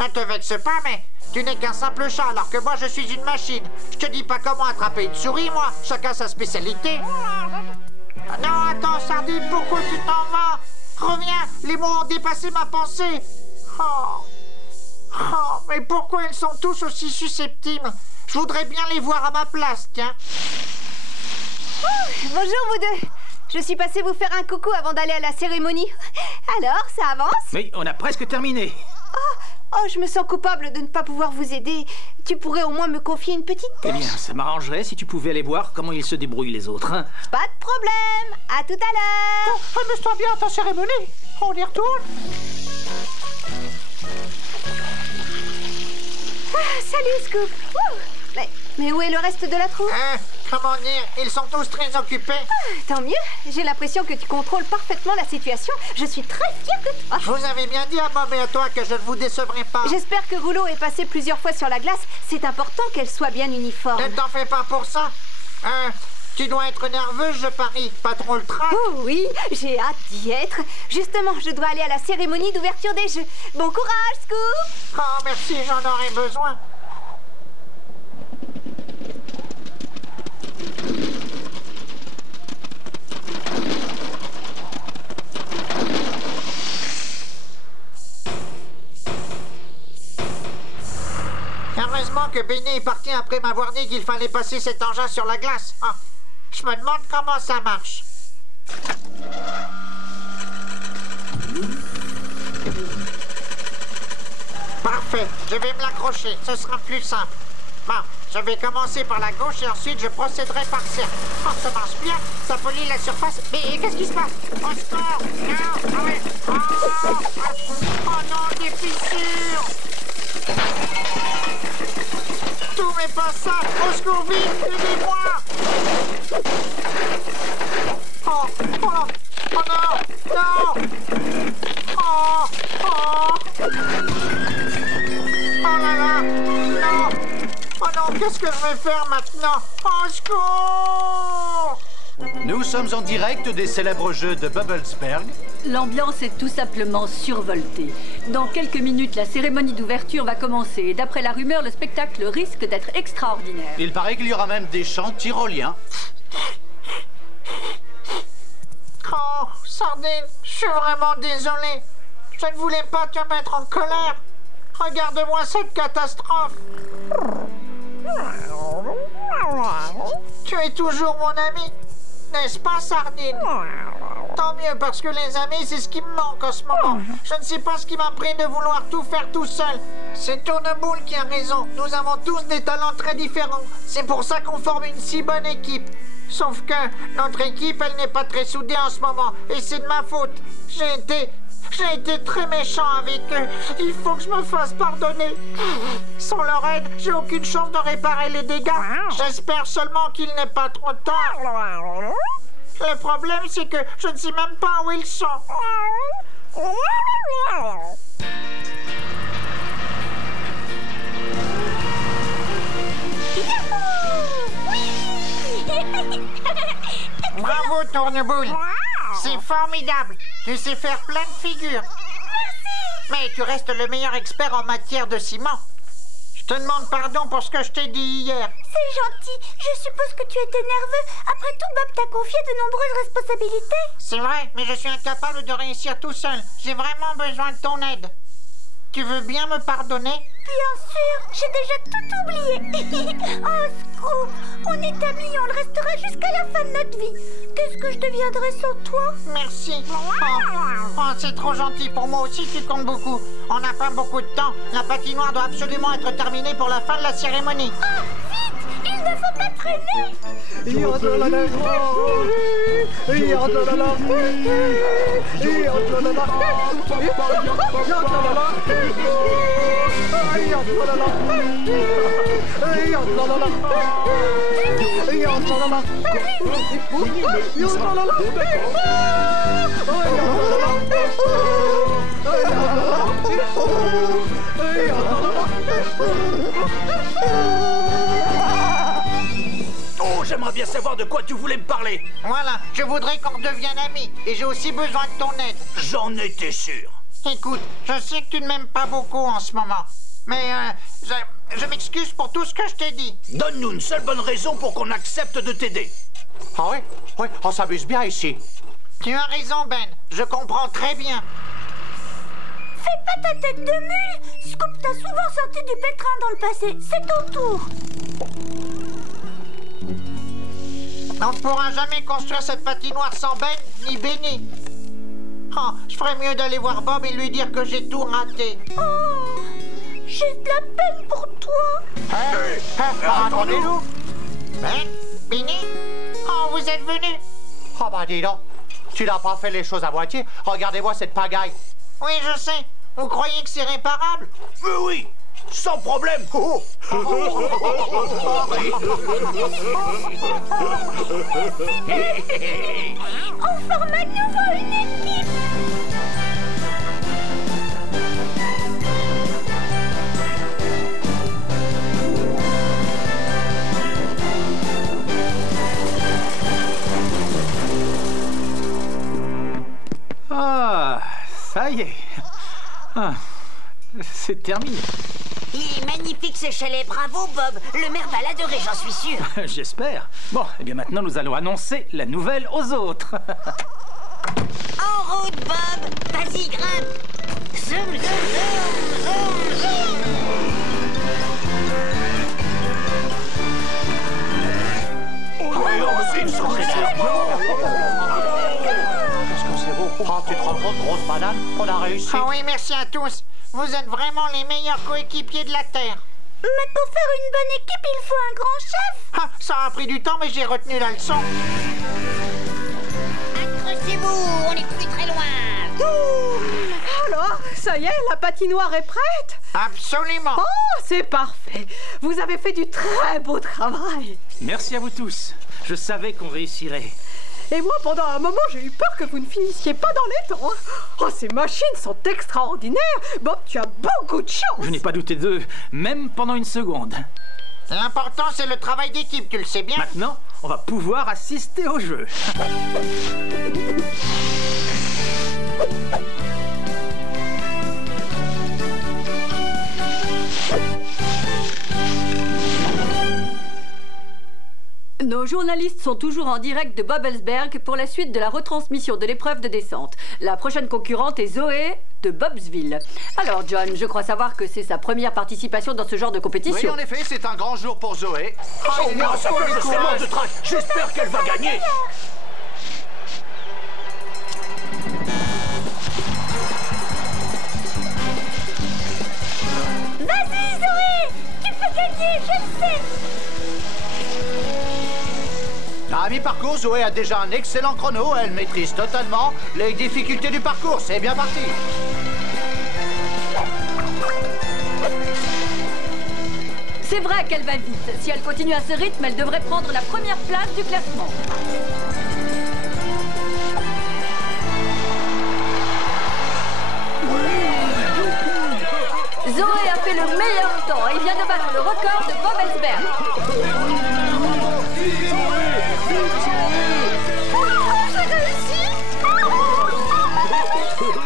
Ne te vexe pas, mais tu n'es qu'un simple chat, alors que moi, je suis une machine. Je te dis pas comment attraper une souris, moi. Chacun sa spécialité. Non, attends, Sardine, pourquoi tu t'en vas? reviens. Les mots ont dépassé ma pensée. Oh, mais pourquoi ils sont tous aussi susceptibles? Je voudrais bien les voir à ma place, tiens. Bonjour vous deux. Je suis passée vous faire un coucou avant d'aller à la cérémonie. Alors, ça avance? Oui, on a presque terminé. Oh, je me sens coupable de ne pas pouvoir vous aider. Tu pourrais au moins me confier une petite tâche? Eh bien, ça m'arrangerait si tu pouvais aller voir comment ils se débrouillent les autres, hein. Pas de problème. À tout à l'heure. Amuse-toi bien à ta cérémonie. On y retourne. Salut, Scoop. Mais où est le reste de la troupe? Comment dire? Ils sont tous très occupés. Tant mieux. J'ai l'impression que tu contrôles parfaitement la situation. Je suis très fière de toi. Je vous avais bien dit à Bob et à toi que je ne vous décevrai pas. J'espère que Rouleau est passé plusieurs fois sur la glace. C'est important qu'elle soit bien uniforme. Ne t'en fais pas pour ça. Tu dois être nerveuse, je parie. Pas trop le trac. Oh oui, j'ai hâte d'y être. Justement, je dois aller à la cérémonie d'ouverture des Jeux. Bon courage, Scoop. Oh, merci, j'en aurais besoin. Heureusement que Benny est parti après m'avoir dit qu'il fallait passer cet engin sur la glace. Je me demande comment ça marche. Parfait, je vais me l'accrocher, ce sera plus simple. Bon, je vais commencer par la gauche et ensuite je procéderai par cercle. Oh, ça marche bien, ça polie la surface. Mais qu'est-ce qui se passe? Oh, sport! Non! Ah ouais! Oh non, des fissures! Tout mais pas ça! Au secours, vite! Aidez-moi! Oh non! Non! Oh là là! Non! Oh non, qu'est-ce que je vais faire maintenant? Au secours! Nous sommes en direct des célèbres Jeux de Bubblesberg. L'ambiance est tout simplement survoltée. Dans quelques minutes, la cérémonie d'ouverture va commencer. Et d'après la rumeur, le spectacle risque d'être extraordinaire. Il paraît qu'il y aura même des chants tyroliens. Oh, Sardine, je suis vraiment désolé. Je ne voulais pas te mettre en colère. Regarde-moi cette catastrophe. Tu es toujours mon ami, n'est-ce pas, Sardine? Tant mieux, parce que les amis, c'est ce qui me manque en ce moment. Je ne sais pas ce qui m'a pris de vouloir tout faire tout seul. C'est Tourneboule qui a raison. Nous avons tous des talents très différents. C'est pour ça qu'on forme une si bonne équipe. Sauf que notre équipe, elle n'est pas très soudée en ce moment. Et c'est de ma faute. J'ai été très méchant avec eux. Il faut que je me fasse pardonner. Sans leur aide, j'ai aucune chance de réparer les dégâts. J'espère seulement qu'il n'est pas trop tard. Le problème, c'est que je ne sais même pas où ils sont. Bravo, Tourneboule. C'est formidable. Tu sais faire plein de figures. Merci. Mais tu restes le meilleur expert en matière de ciment. Je te demande pardon pour ce que je t'ai dit hier. C'est gentil. Je suppose que tu étais nerveux. Après tout, Bob t'a confié de nombreuses responsabilités. C'est vrai, mais je suis incapable de réussir tout seul. J'ai vraiment besoin de ton aide. Tu veux bien me pardonner? Bien sûr, j'ai déjà tout oublié. Oh, Scoop, on est amis, on le restera jusqu'à la fin de notre vie. Qu'est-ce que je deviendrai sans toi? Merci. Oh, c'est trop gentil. Pour moi aussi, tu comptes beaucoup. On n'a pas beaucoup de temps. La patinoire doit absolument être terminée pour la fin de la cérémonie. Ah, vite! Il ne faut pas traîner. Oh, j'aimerais bien savoir de quoi tu voulais me parler. Voilà, je voudrais qu'on redevienne amis. Et j'ai aussi besoin de ton aide. J'en étais sûr. Écoute, je sais que tu ne m'aimes pas beaucoup en ce moment. Mais je m'excuse pour tout ce que je t'ai dit. Donne-nous une seule bonne raison pour qu'on accepte de t'aider. Ah oui, on s'amuse bien ici. Tu as raison, Ben. Je comprends très bien. Fais pas ta tête de mule. Scoop t'a souvent sorti du pétrin dans le passé. C'est ton tour. On ne pourra jamais construire cette patinoire sans Ben ni Benny. Oh, je ferais mieux d'aller voir Bob et lui dire que j'ai tout raté. Oh, j'ai de la peine pour toi. Attendez-nous. Ben, Benny, oh, vous êtes venus. Oh bah dis donc, tu n'as pas fait les choses à moitié. Regardez-moi cette pagaille. Oui, je sais. Vous croyez que c'est réparable? Oui, sans problème. On forme à nouveau une équipe. Ah, ça y est. Ah, c'est terminé. Il est magnifique ce chalet, bravo Bob. Le maire va l'adorer, j'en suis sûr. J'espère. Bon, eh bien maintenant nous allons annoncer la nouvelle aux autres. En route Bob, vas-y grimpe. Zoom, zoom, zoom, zoom, zoom. C'est une Qu'est-ce que c'est beau. Oh, tu te rends compte, grosse banane, on a réussi. Ah oui, merci à tous. Vous êtes vraiment les meilleurs coéquipiers de la Terre. Mais pour faire une bonne équipe, il faut un grand chef. Ah, ça a pris du temps, mais j'ai retenu la leçon. Accrochez-vous, on n'est plus très loin. Alors, ça y est, la patinoire est prête? Absolument. Oh, c'est parfait. Vous avez fait du très beau travail. Merci à vous tous. Je savais qu'on réussirait. Et moi, pendant un moment, j'ai eu peur que vous ne finissiez pas dans les temps. Oh, ces machines sont extraordinaires. Bob, tu as beaucoup de chance. Je n'ai pas douté d'eux, même pendant une seconde. L'important, c'est le travail d'équipe, tu le sais bien. Maintenant, on va pouvoir assister au jeu. Nos journalistes sont toujours en direct de Bobblesberg pour la suite de la retransmission de l'épreuve de descente. La prochaine concurrente est Zoé de Bobsville. Alors John, je crois savoir que c'est sa première participation dans ce genre de compétition. Oui, en effet, c'est un grand jour pour Zoé. Oh, moi, ça fait je mort de trac. J'espère qu'elle va gagner. Vas-y, Zoé. Tu peux gagner, je le sais. À mi-parcours, Zoé a déjà un excellent chrono. Elle maîtrise totalement les difficultés du parcours. C'est bien parti. C'est vrai qu'elle va vite. Si elle continue à ce rythme, elle devrait prendre la première place du classement. Zoé a fait le meilleur temps et vient de battre le record de Bobblesberg.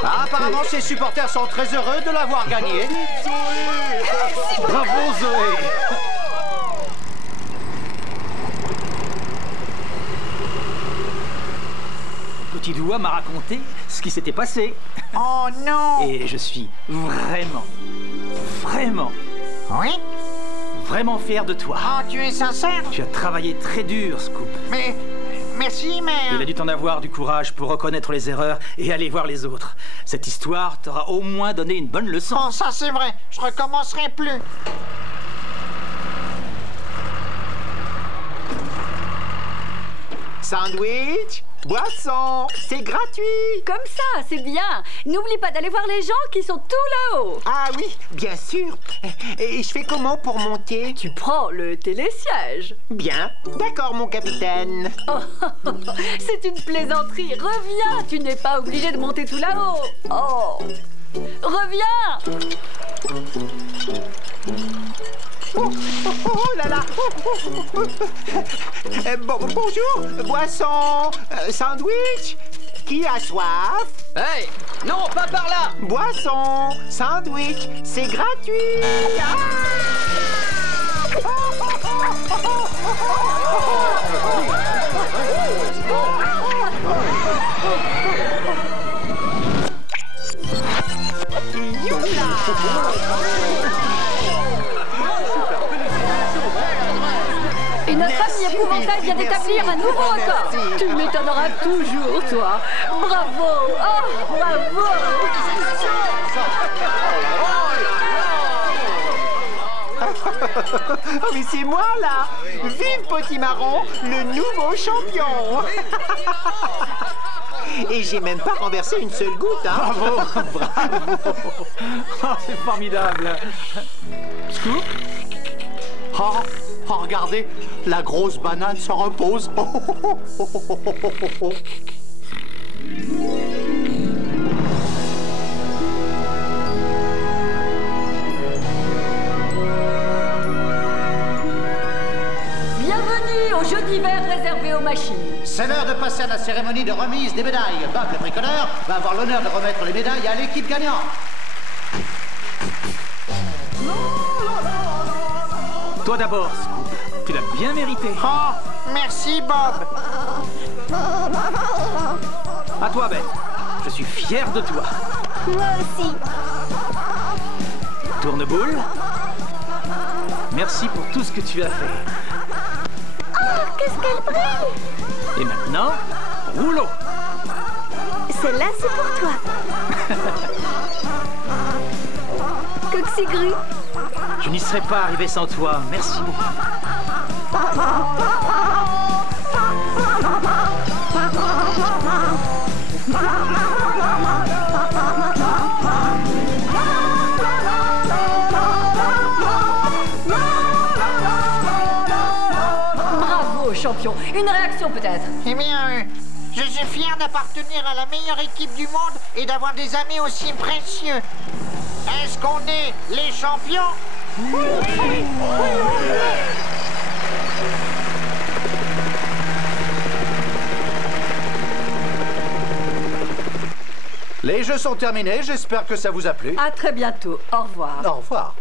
Ah, apparemment, ses supporters sont très heureux de l'avoir gagné. Bravo Zoé. Mon petit doigt m'a raconté ce qui s'était passé. Oh non. Et je suis vraiment Oui? fier de toi. Oh, tu es sincère? Tu as travaillé très dur, Scoop. Mais... merci, mais... Il a dû t'en avoir du courage pour reconnaître les erreurs et aller voir les autres. Cette histoire t'aura au moins donné une bonne leçon. Oh, ça c'est vrai. Je recommencerai plus. Sandwich, boisson, c'est gratuit. Comme ça, c'est bien. N'oublie pas d'aller voir les gens qui sont tout là-haut. Ah oui, bien sûr. Et je fais comment pour monter? Tu prends le télésiège. Bien, d'accord mon capitaine. Oh, c'est une plaisanterie. Reviens, tu n'es pas obligé de monter tout là-haut. Oh, reviens. Oh là là. Bonjour, boisson, sandwich. Qui a soif? Hey, non, pas par là. Boisson, sandwich, c'est gratuit. Et notre ami épouvantail vient d'établir un nouveau record. Tu m'étonneras toujours, toi. Bravo. Oh, bravo. Oh, mais c'est moi, là! Vive Potimarron, le nouveau champion! Et j'ai même pas renversé une seule goutte, hein! Bravo, bravo! Oh, c'est formidable! Scoop? Oh, regardez, la grosse banane se repose. Bienvenue au jeu d'hiver réservé aux machines. C'est l'heure de passer à la cérémonie de remise des médailles. Bob le bricoleur va avoir l'honneur de remettre les médailles à l'équipe gagnante. Toi d'abord, Scoop. Tu l'as bien mérité. Oh, merci, Bob. À toi, Beth. Je suis fier de toi. Moi aussi. Tourneboule. Merci pour tout ce que tu as fait. Oh, qu'est-ce qu'elle brille! Et maintenant, rouleau. Celle-là, c'est pour toi. Coxigru. Je n'y serais pas arrivé sans toi. Merci beaucoup. Bravo, champion. Une réaction peut-être? Eh bien, je suis fier d'appartenir à la meilleure équipe du monde et d'avoir des amis aussi précieux. Est-ce qu'on est les champions? Les jeux sont terminés, j'espère que ça vous a plu. À très bientôt. Au revoir. Au revoir.